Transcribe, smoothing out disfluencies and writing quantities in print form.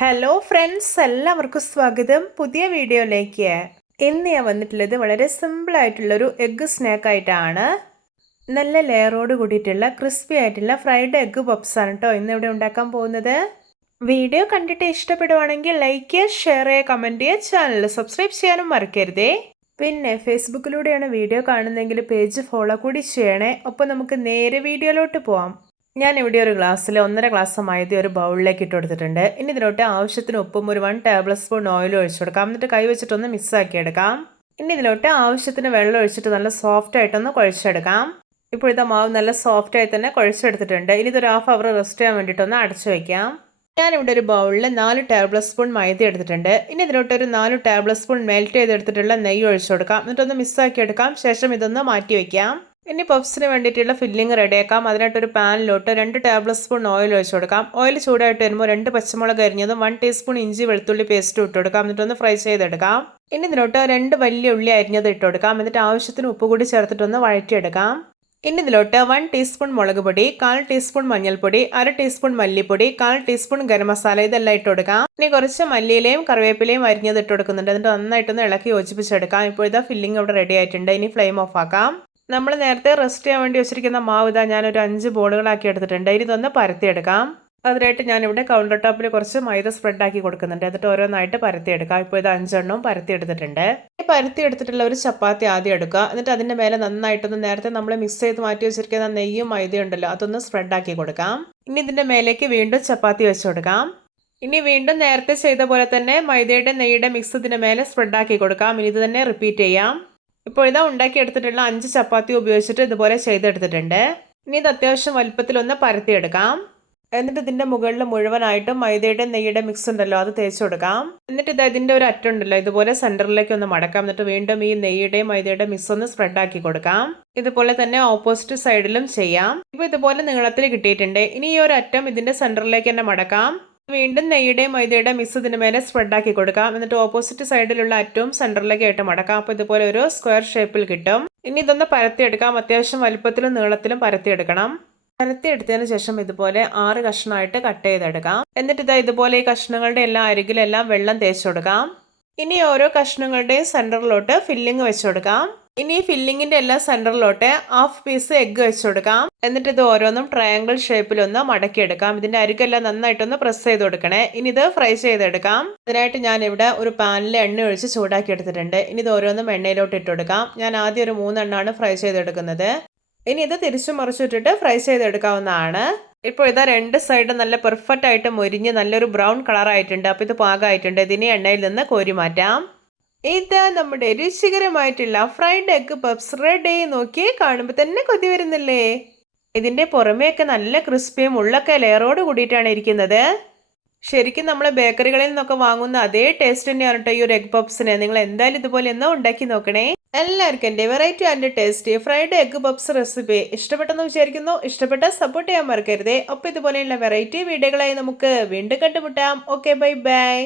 Hello friends, എല്ലാവർക്കും സ്വാഗതം പുതിയ വീഡിയോയിലേക്ക്. ഇന്ന് ഞാൻ വന്നിട്ടുള്ളത് വളരെ സിമ്പിളായിട്ടുള്ളൊരു എഗ്ഗ് സ്നാക്കായിട്ടാണ്. നല്ല ലെയറോട് കൂടിയിട്ടുള്ള ക്രിസ്പി ആയിട്ടുള്ള ഫ്രൈഡ് എഗ്ഗ് പപ്സാണ് കേട്ടോ ഇന്ന് ഇവിടെ ഉണ്ടാക്കാൻ പോകുന്നത്. വീഡിയോ കണ്ടിട്ട് ഇഷ്ടപ്പെടുവാണെങ്കിൽ ലൈക്ക് ചെയ്യുക, ഷെയർ ചെയ്യുക, കമൻറ്റ് ചെയ്യുക, ചാനൽ സബ്സ്ക്രൈബ് ചെയ്യാനും മറക്കരുതേ. പിന്നെ ഫേസ്ബുക്കിലൂടെയാണ് വീഡിയോ കാണുന്നതെങ്കിൽ പേജ് ഫോളോ കൂടി ചെയ്യണേ. ഒപ്പം നമുക്ക് നേരെ വീഡിയോയിലോട്ട് പോവാം. ഞാൻ ഇവിടെ ഒരു ഗ്ലാസ്സിൽ 1.5 ഗ്ലാസ് മൈദ ഒരു ബൗളിലേക്ക് ഇട്ട് കൊടുത്തിട്ടുണ്ട്. ഇനി ഇതിലോട്ട് ആവശ്യത്തിന് ഉപ്പും ഒരു 1 ടേബിൾ സ്പൂൺ ഓയിൽ ഒഴിച്ചു കൊടുക്കാം. എന്നിട്ട് കൈ വെച്ചിട്ടൊന്ന് മിക്സാക്കി എടുക്കാം. ഇനി ഇതിലോട്ട് ആവശ്യത്തിന് വെള്ളം ഒഴിച്ചിട്ട് നല്ല സോഫ്റ്റ് ആയിട്ടൊന്ന് കുഴച്ചെടുക്കാം. ഇപ്പോൾ ഇതാ മാവ് നല്ല സോഫ്റ്റ് ആയി തന്നെ കുഴച്ചെടുത്തിട്ടുണ്ട്. ഇനി ഇതൊരു 1/2 അവർ റെസ്റ്റ് ചെയ്യാൻ വേണ്ടിയിട്ടൊന്ന് അടച്ചു വയ്ക്കാം. ഞാനിവിടെ ഒരു ബൗളിൽ 4 ടേബിൾ സ്പൂൺ മൈദ എടുത്തിട്ടുണ്ട്. ഇനി ഇതിലോട്ട് ഒരു 4 ടേബിൾ സ്പൂൺ മെൽറ്റ് ചെയ്തെടുത്തിട്ടുള്ള നെയ്യ് ഒഴിച്ചു കൊടുക്കാം. എന്നിട്ടൊന്ന് മിക്സാക്കി എടുക്കാം. ശേഷം ഇതൊന്ന് മാറ്റി വയ്ക്കാം. ഇനി പഫ്സിന് വേണ്ടിയിട്ടുള്ള ഫില്ലിംഗ് റെഡിയാക്കാം. അതിനായിട്ടൊരു പാനിലോട്ട് 2 ടേബിൾ സ്പൂൺ ഓയിൽ ഒഴിച്ചു കൊടുക്കാം. ഓയിൽ ചൂടായിട്ട് വരുമ്പോൾ 2 പച്ചമുളക് അരിഞ്ഞതും 1 ടീസ്പൂൺ ഇഞ്ചി വെളുത്തുള്ളി പേസ്റ്റ് ഇട്ട് കൊടുക്കാം. എന്നിട്ടൊന്ന് ഫ്രൈ ചെയ്തെടുക്കാം. ഇനി ഇതിലോട്ട് 2 വലിയ ഉള്ളി അരിഞ്ഞത് ഇട്ട് കൊടുക്കാം. എന്നിട്ട് ആവശ്യത്തിന് ഉപ്പ് കൂടി ചേർത്തിട്ടൊന്ന് വഴറ്റിയെടുക്കാം. ഇനി ഇതിലോട്ട് 1 ടീസ്പൂൺ മുളക് പൊടി, 1/4 ടീസ്പൂൺ മഞ്ഞൾപ്പൊടി, 1/2 ടീസ്പൂൺ മല്ലിപ്പൊടി, 1/4 ടീസ്പൂൺ ഗരം മസാല ഇതെല്ലാം ഇട്ട് കൊടുക്കാം. ഇനി കുറച്ച് മല്ലിയിലയും കറിവേപ്പിലയും അരിഞ്ഞത് ഇട്ട് കൊടുക്കുന്നുണ്ട്. എന്നിട്ട് നന്നായിട്ടൊന്ന് ഇളക്കി യോജിപ്പിച്ചെടുക്കാം. ഇപ്പോൾ ഇതാ ഫില്ലിംഗ് ഇവിടെ റെഡി ആയിട്ടുണ്ട്. ഇനി ഫ്ലെയിം ഓഫ് ആക്കാം. നമ്മൾ നേരത്തെ റെസ്റ്റ് ചെയ്യാൻ വേണ്ടി വെച്ചിരിക്കുന്ന മാവ് ഇതാ ഞാനൊരു 5 ബോളുകളാക്കി എടുത്തിട്ടുണ്ട്. ഇതൊന്ന് പരത്തിയെടുക്കാം. അതിനായിട്ട് ഞാനിവിടെ കൗണ്ടർ ടോപ്പിൽ കുറച്ച് മൈദ സ്പ്രെഡാക്കി കൊടുക്കുന്നുണ്ട്. എന്നിട്ട് ഓരോന്നായിട്ട് പരത്തിയെടുക്കാം. ഇപ്പോൾ ഇത് 5 എണ്ണവും പരത്തിയെടുത്തിട്ടുണ്ട്. ഈ പരത്തിയെടുത്തിട്ടുള്ള ഒരു ചപ്പാത്തി ആദ്യം എടുക്കുക. എന്നിട്ട് അതിൻ്റെ മേലെ നന്നായിട്ടൊന്ന് നേരത്തെ നമ്മൾ മിക്സ് ചെയ്ത് മാറ്റി വെച്ചിരിക്കുന്ന നെയ്യും മൈദയും ഉണ്ടല്ലോ അതൊന്ന് സ്പ്രെഡാക്കി കൊടുക്കാം. ഇനി ഇതിൻ്റെ മേലേക്ക് വീണ്ടും ചപ്പാത്തി വെച്ച് കൊടുക്കാം. ഇനി വീണ്ടും നേരത്തെ ചെയ്ത പോലെ തന്നെ മൈദയുടെ നെയ്യുടെ മിക്സ് ഇതിൻ്റെ മേലെ സ്പ്രെഡാക്കി കൊടുക്കാം. ഇനി ഇത് തന്നെ റിപ്പീറ്റ് ചെയ്യാം. ഇപ്പോൾ ഇതാ ഉണ്ടാക്കിയെടുത്തിട്ടുള്ള 5 ചപ്പാത്തി ഉപയോഗിച്ചിട്ട് ഇതുപോലെ ചെയ്തെടുത്തിട്ടുണ്ട്. ഇനി ഇത് അത്യാവശ്യം വലുപ്പത്തിലൊന്ന് പരത്തിയെടുക്കാം. എന്നിട്ട് ഇതിൻ്റെ മുകളിൽ മുഴുവനായിട്ടും മൈദയുടെ നെയ്യുടെ മിക്സ് ഉണ്ടല്ലോ അത് തേച്ച് കൊടുക്കാം. എന്നിട്ട് ഇത് ഇതിൻ്റെ ഒരു അറ്റുണ്ടല്ലോ ഇതുപോലെ സെൻറ്ററിലേക്ക് ഒന്ന് മടക്കാം. എന്നിട്ട് വീണ്ടും ഈ നെയ്യുടെയും മൈദയുടെ മിക്സ് ഒന്ന് സ്പ്രെഡ് ആക്കി കൊടുക്കാം. ഇതുപോലെ തന്നെ ഓപ്പോസിറ്റ് സൈഡിലും ചെയ്യാം. ഇപ്പോൾ ഇതുപോലെ നീളത്തിൽ കിട്ടിയിട്ടുണ്ട്. ഇനി ഈ ഒരു അറ്റം ഇതിൻ്റെ സെൻറ്ററിലേക്ക് തന്നെ മടക്കാം. വീണ്ടും നെയ്യുടെയും മൈദയുടെ മിക്സ് ഇതിന് മേലെ സ്പ്രെഡാക്കി കൊടുക്കാം. എന്നിട്ട് ഓപ്പോസിറ്റ് സൈഡിലുള്ള അറ്റവും സെൻറ്ററിലേക്ക് ആയിട്ട് മടക്കാം. അപ്പോൾ ഇതുപോലെ ഒരു സ്ക്വയർ ഷേപ്പിൽ കിട്ടും. ഇനി ഇതൊന്ന് പരത്തിയെടുക്കാം. അത്യാവശ്യം വലുപ്പത്തിലും നീളത്തിലും പരത്തിയെടുക്കണം. പരത്തിയെടുത്തതിന് ശേഷം ഇതുപോലെ 6 കഷ്ണമായിട്ട് കട്ട് ചെയ്തെടുക്കാം. എന്നിട്ട് ഇതുപോലെ ഈ കഷ്ണങ്ങളുടെ എല്ലാ അരികിലെല്ലാം വെള്ളം തേച്ച് കൊടുക്കാം. ഇനി ഓരോ കഷ്ണങ്ങളുടെയും സെൻറ്ററിലോട്ട് ഫില്ലിങ് വെച്ച് കൊടുക്കാം. ഇനി ഈ ഫില്ലിങ്ങിന്റെ എല്ലാ സെൻറ്ററിലോട്ട് 1/2 പീസ് എഗ്ഗ് വെച്ച് കൊടുക്കാം. എന്നിട്ട് ഇത് ഓരോന്നും ട്രയാങ്കിൾ ഷേപ്പിലൊന്ന് മടക്കിയെടുക്കാം. ഇതിന്റെ അരികെല്ലാം നന്നായിട്ടൊന്ന് പ്രസ് ചെയ്ത് കൊടുക്കണേ. ഇനി ഇത് ഫ്രൈ ചെയ്തെടുക്കാം. അതിനായിട്ട് ഞാൻ ഇവിടെ ഒരു പാനിൽ എണ്ണ ഒഴിച്ച് ചൂടാക്കി എടുത്തിട്ടുണ്ട്. ഇനി ഇത് ഓരോന്നും എണ്ണയിലോട്ട് ഇട്ട് കൊടുക്കാം. ഞാൻ ആദ്യം ഒരു 3 എണ്ണമാണ് ഫ്രൈ ചെയ്തെടുക്കുന്നത്. ഇനി ഇത് തിരിച്ചു മറിച്ചിട്ടിട്ട് ഫ്രൈ ചെയ്തെടുക്കാവുന്നതാണ്. ഇപ്പോൾ ഇതാ 2 സൈഡ് നല്ല പെർഫെക്റ്റ് ആയിട്ട് മൊരിഞ്ഞ് നല്ലൊരു ബ്രൗൺ കളർ ആയിട്ടുണ്ട്. അപ്പോൾ ഇത് പാകമായിട്ടുണ്ട്. ഇതിനെ എണ്ണയിൽ നിന്ന് കോരി മാറ്റാം. ഇതാ നമ്മുടെ രുചികരമായിട്ടുള്ള ഫ്രൈഡ് എഗ്ഗ് പപ്സ് റെഡി. നോക്കി കാണുമ്പോൾ തന്നെ കൊതി വരുന്നില്ലേ? ഇതിന്റെ പുറമേയൊക്കെ നല്ല ക്രിസ്പിയും ഉള്ളൊക്കെ ലെയറോട് കൂടിയിട്ടാണ് ഇരിക്കുന്നത്. ശരിക്കും നമ്മൾ ബേക്കറികളിൽ നിന്നൊക്കെ വാങ്ങുന്ന അതേ ടേസ്റ്റ് തന്നെയാണ് കേട്ടോ ഈ ഒരു എഗ് പപ്സിന്. നിങ്ങൾ എന്തായാലും ഇതുപോലെ ഒന്ന് ഉണ്ടാക്കി നോക്കണേ. എല്ലാവർക്കും എൻ്റെ variety and tasty fried egg puffs recipe ഇഷ്ടപ്പെട്ടെന്ന് വിചാരിക്കുന്നു. ഇഷ്ടപ്പെട്ടാൽ സപ്പോർട്ട് ചെയ്യാൻ മറക്കരുതേ. അപ്പോൾ ഇതുപോലെയുള്ള വെറൈറ്റി വീഡിയോകളായി നമുക്ക് വീണ്ടും കണ്ടുമുട്ടാം. Okay, bye bye.